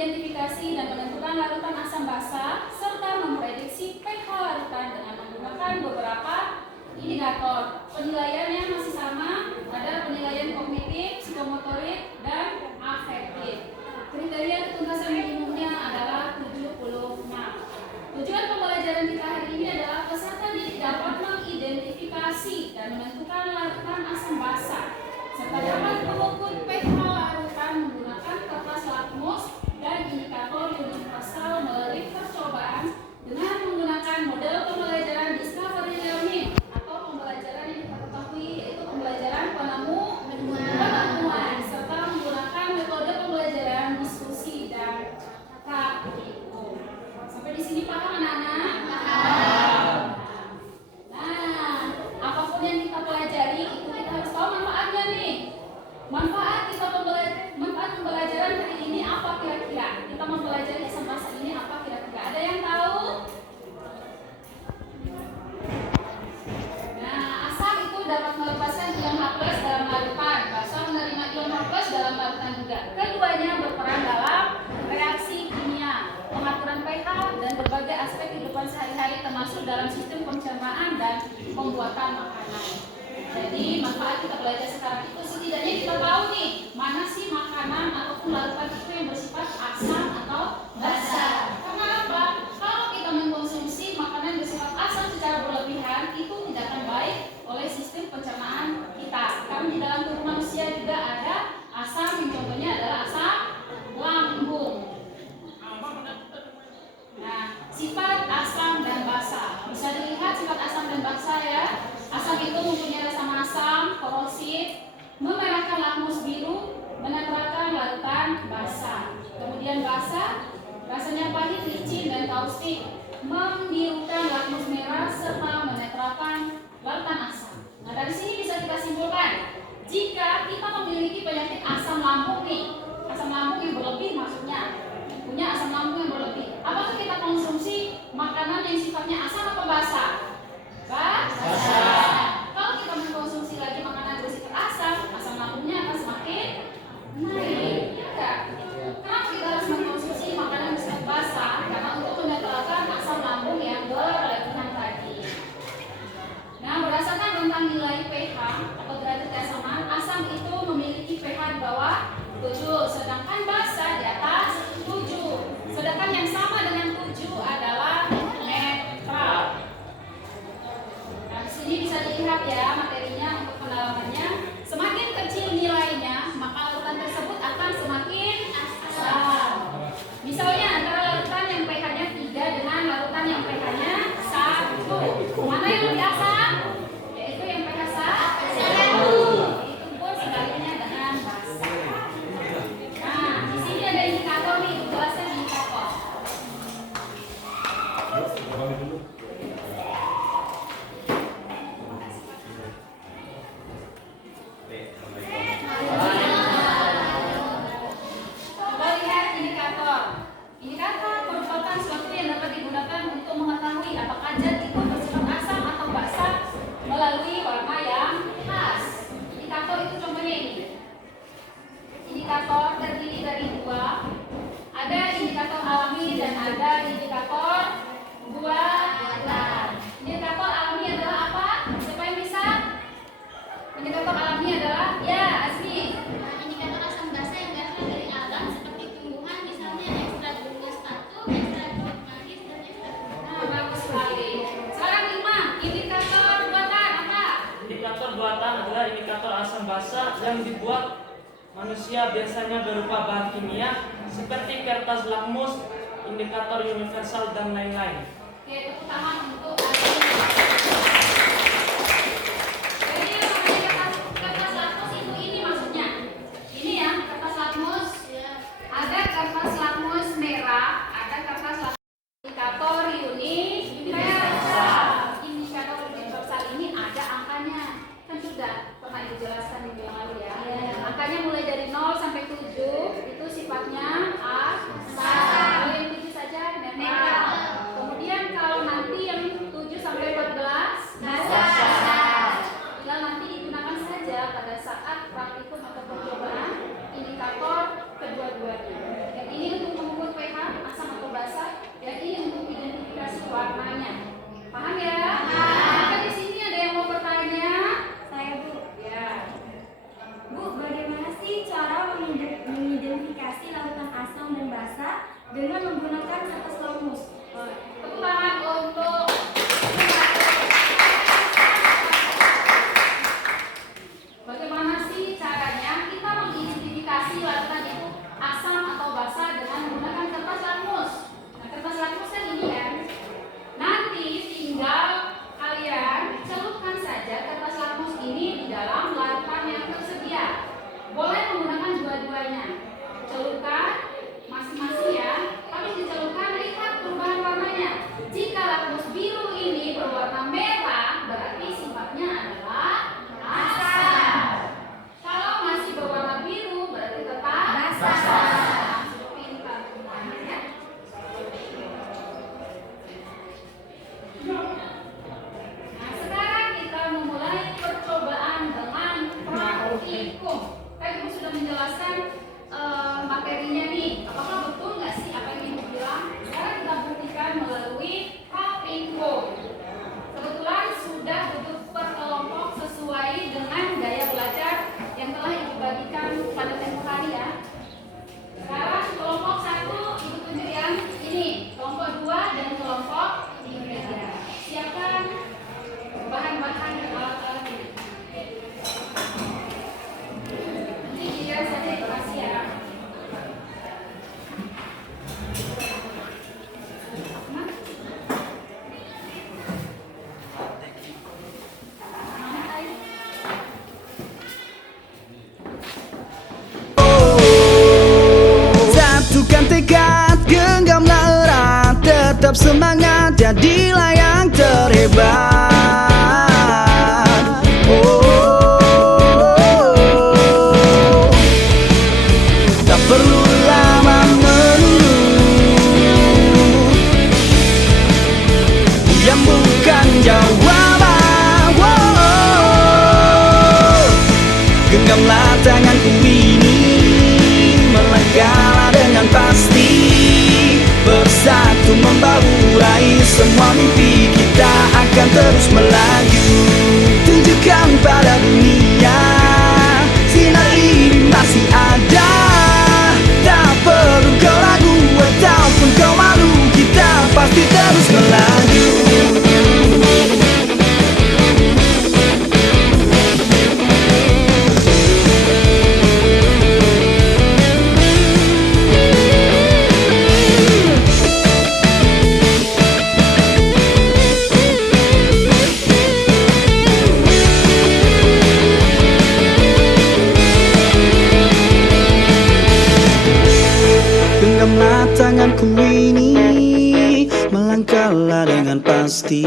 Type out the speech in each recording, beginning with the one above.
mengidentifikasi dan menentukan larutan asam basa serta memprediksi pH larutan dengan menggunakan beberapa indikator. Penilaiannya masih sama, ada penilaian kognitif, psikomotorik, dan afektif. Kriteria ketuntasan minimumnya adalah 76. Tujuan pembelajaran kita hari ini adalah peserta didik dapat mengidentifikasi dan menentukan larutan asam basa serta dapat mengukur pH larutan menggunakan kertas lakmus dan indikator universal melalui percobaan dengan menggunakan model pembelajaran discovery learning atau pembelajaran yang kita ketahui yaitu pembelajaran penemuan serta menggunakan metode pembelajaran diskusi dan praktikum. Sampai di sini paham anak-anak? Paham. Nah, apapun yang kita pelajari itu kita harus tahu manfaatnya nih. Manfaat pembelajaran hari ini apa kira-kira? Kita mempelajari asam basa ini apa kira-kira? Ada yang tahu? Nah, asam itu dapat melepaskan ion H+ dalam larutan. Basa menerima ion H+ dalam larutan juga. Keduanya berperan dalam reaksi kimia, pengaturan pH dan berbagai aspek kehidupan sehari-hari termasuk dalam sistem pencernaan dan pembuatan makanan. Jadi manfaat kita belajar sekarang itu setidaknya kita tahu nih mana sih makanan ataupun larutan itu yang bersifat asam atau basa. Karena apa? Kalau kita mengkonsumsi makanan bersifat asam secara berlebihan itu tidak akan baik oleh sistem pencernaan kita. Karena di dalam tubuh manusia juga ada asam yang contohnya adalah asam lambung. Nah, sifat asam dan basa. Bisa dilihat sifat asam dan basa ya. Asam itu mempunyai rasa masam, korosif, memerahkan lakmus biru, menetralkan larutan basa. Kemudian basa, rasanya pahit, licin, dan kaustik, membirukan lakmus merah serta menetralkan larutan asam. Nah, dari sini bisa kita simpulkan, jika kita memiliki penyakit asam lambung nih, asam lambung yang berlebih maksudnya, punya asam lambung yang berlebih, apakah kita konsumsi makanan yang sifatnya asam atau basa? Basa. Kalau kita mengkonsumsi lagi makanan bersifat asam, asam lambungnya akan semakin naik. Ya enggak? Kenapa kita harus mengkonsumsi makanan bersifat basa? Karena untuk menetralkan asam lambung yang berlebihan tadi. Nah, berdasarkan tentang nilai pH atau derajat keasaman, asam itu memiliki pH di bawah 7, sedangkan basa di atas 7. Sedangkan yang sama dengan 7 adalah netral. Nah, di sini bisa dilihat ya materinya untuk pendalamannya. Semakin kecil nilainya, maka larutan tersebut akan semakin asam. Misalnya antara larutan yang pH-nya 3 dengan larutan yang pH-nya 1. Mana yang lebih asam? Yaitu yang pH 1. Itu pun sebaliknya dengan basa. Nah, di sini ada indikator nih, jelaskan indikator. Coba lihat indikator. Indikator merupakan sesuatu yang dapat digunakan untuk mengetahui apakah zat itu bersifat asam atau basa melalui warna yang khas. Indikator itu contohnya ini. Indikator terdiri dari 2. Ada indikator alami dan ada indikator buatan. Indikator alami adalah apa? Siapa yang bisa? Indikator alami adalah ya, Asmi. Indikator asam basa yang berasal dari alam seperti tumbuhan, misalnya ekstrak bunga statu, ekstrak kulit manggis, dan ekstrak bunga. Nah, bagus sekali. Sekarang 5, indikator buatan apa? Indikator buatan adalah indikator asam basa yang dibuat manusia, biasanya berupa bahan kimia seperti kertas lakmus, indikator universal, dan lain-lain. Oke, tepuk tangan untuk Asmi. Jadi yang namanya kertas lakmus itu ini maksudnya. Ini ya, kertas lakmus. Ada kertas lakmus merah, ada kertas lakmus indikator universal. Indikator universal ini ada angkanya. Kan sudah pernah dijelaskan di yang lalu ya. Angkanya mulai dari 0 sampai 7 itu sifatnya asam. Kalau yang 7 saja netral. Kemudian kalau nanti yang 7 sampai 14 Pintar semuanya ya. Nah, sekarang kita memulai percobaan dengan praktikum. Tadi Ibu sudah menjelaskan materinya nih. Apakah betul nggak sih apa yang Ibu bilang? Sekarang kita buktikan melalui praktikum. Kebetulan sudah bentuk per kelompok sesuai dengan gaya belajar yang telah Ibu bagikan pada tempo hari ya. Sekarang kelompok 1 Ibu tunjuk yang ini, kelompok 2 dan kelompok 3. Siapkan bahan-bahan dan alat-alat ini. Nanti giliran saja dikasih ya. Satukan tekad, genggamlah erat, tetap semangat, jadilah yang terhebat. Tak perlu lama menunggu, yang bukan jawaban. Genggamlah tanganku ini, melangkahlah dengan pasti, bersatu membahu raih semua mimpi kita akan terus melaju. Tunjukkan pada dunia, sinar ini masih ada. Tak perlu kau ragu ataupun kau malu, kita pasti terus melaju. Genggamlah tanganku ini, melangkahlah dengan pasti,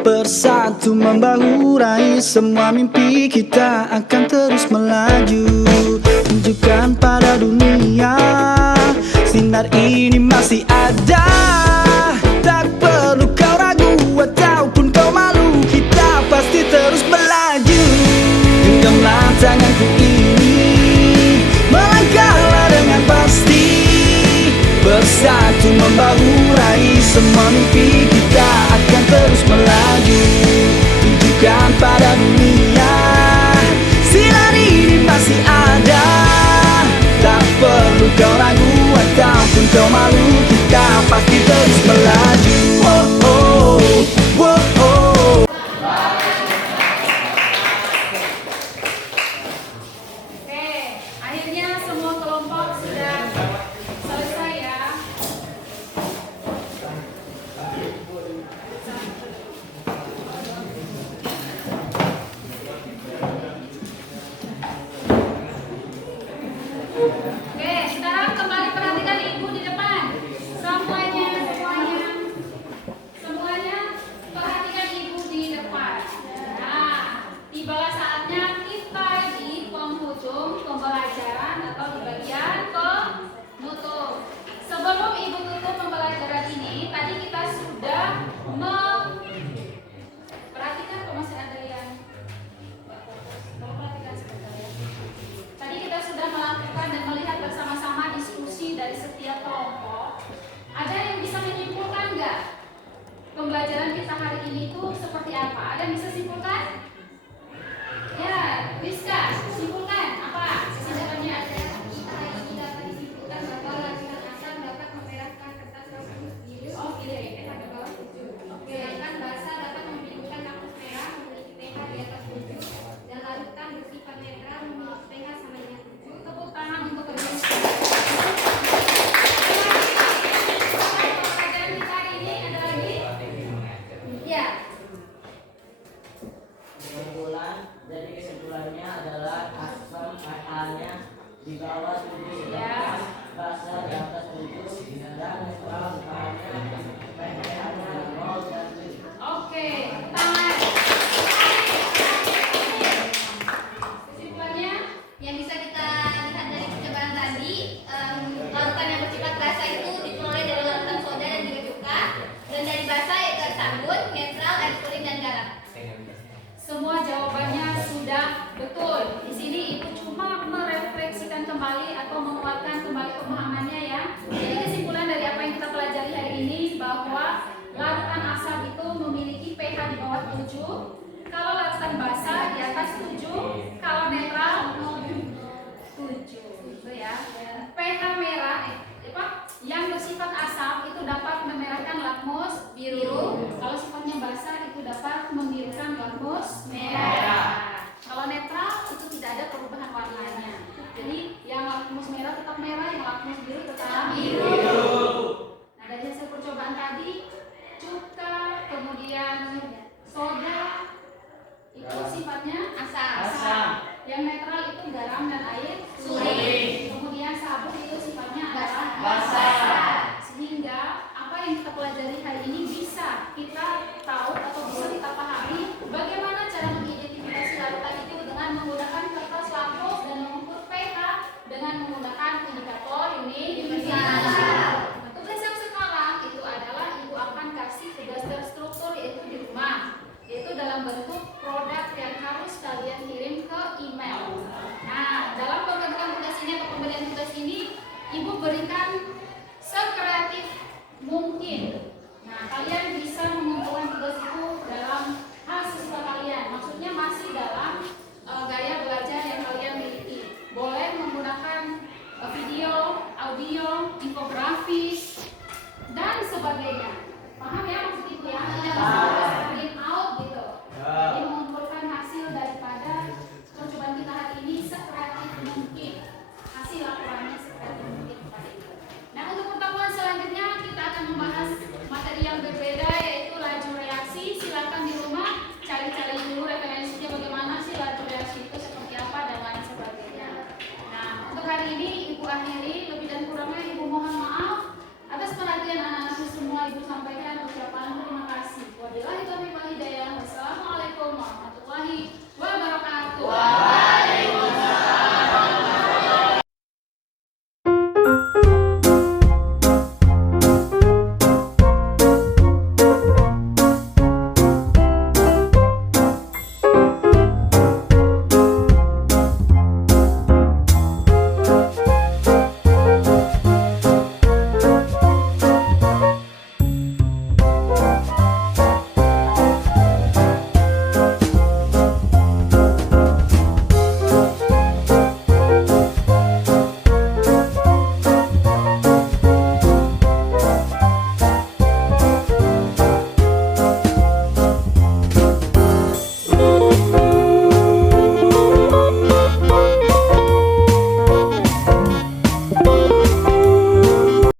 bersatu membahu raih semua mimpi kita akan terus melaju. Tunjukkan pada dunia, sinar ini masih ada. Tak perlu kau ragu ataupun kau malu, kita pasti terus melaju. Genggamlah tanganku ini, melangkahlah dengan pasti, bersatu membahu raih semua mimpi kita akan terus melaju. Tunjukkan pada dunia, sinar ini masih ada. Tak perlu kau ragu ataupun kau malu, kita pasti terus melaju. Oke, akhirnya semua kelompok sudah selesai ya. Oke, sekarang kembali perhatikan Ibu di depan. Semuanya perhatikan Ibu di depan. Nah, tibalah saatnya kita di penghujung pembelajaran atau di bagian penutup. Sebelum Ibu tutup pembelajaran ini, tadi kita sudah perhatikan kok masih ada yang perhatikan sebentar ya. Tadi kita sudah melakukan dan melihat bersama-sama diskusi dari setiap kelompok. Ada yang bisa menyimpulkan nggak pembelajaran kita hari ini itu seperti apa? Ada yang bisa simpulkan? Ya, Rizka, simpulkan apa? Simpulkannya ada. Kita ini dapat disimpulkan bahwa lapisan asam dapat memerahkan kertas tersebut biru. Oke. Oke. Sedangkan basa dapat membirukan lampu merah memiliki pH di atas 7 dan larutan bersifat netral memiliki pH sama dengan 7. Tepuk tangan untuk Rizka. Pembelajaran kita hari ini ada lagi? Ya. Kesimpulannya adalah asam pH-nya di bawah 7, Ya. basa di atas 7, dan netral pH-nya pH-nya 0 dan 7. Oke, tangan. Kesimpulannya? Yang bisa kita lihat dari percobaan tadi lakmus biru tetap biru. Nah, dari hasil percobaan tadi, cuka, kemudian soda itu sifatnya asam. Yang netral itu garam dan air suri. Kemudian sabun itu sifatnya adalah basa. Sehingga apa yang kita pelajari hari ini bisa kita tahu atau bisa kita pahami bagaimana cara mengidentifikasi larutan itu dengan menggunakan kertas lakmus dan mengukur pH dengan menggunakan indikator ini. Tugas yang sekarang itu adalah ibu akan kasih tugas terstruktur yaitu di rumah, yaitu dalam bentuk produk yang harus kalian kirim ke email. Nah, dalam pembagian tugas ini atau pemberian tugas ini, ibu berikan sekreatif mungkin. Nah, kalian bisa mengumpulkan tugas itu dalam hal siswa kalian. Maksudnya masih dalam gaya belajar yang kalian miliki. Boleh menggunakan video, audio, infografis, dan sebagainya. Paham ya maksud ibu ya? Print out gitu. Jadi mengumpulkan hasil daripada percobaan kita hari ini sekreatif mungkin. Hasil laporannya sekreatif mungkin kepada ibu. Nah, untuk pertemuan selanjutnya kita akan membahas materi yang berbeda yaitu laju reaksi. Silakan di rumah cari-cari dulu referensinya bagaimana sih laju reaksi itu seperti apa dan lain sebagainya. Nah, untuk hari ini ibu akhiri, lebih dan kurangnya ibu mohon maaf atas perhatian anak-anak semua. Ibu sampaikan ucapan terima kasih. Wabillahi taufiq wal hidayah. Wassalamualaikum warahmatullahi wabarakatuh. Waalaikumsalam warahmatullahi wabarakatuh.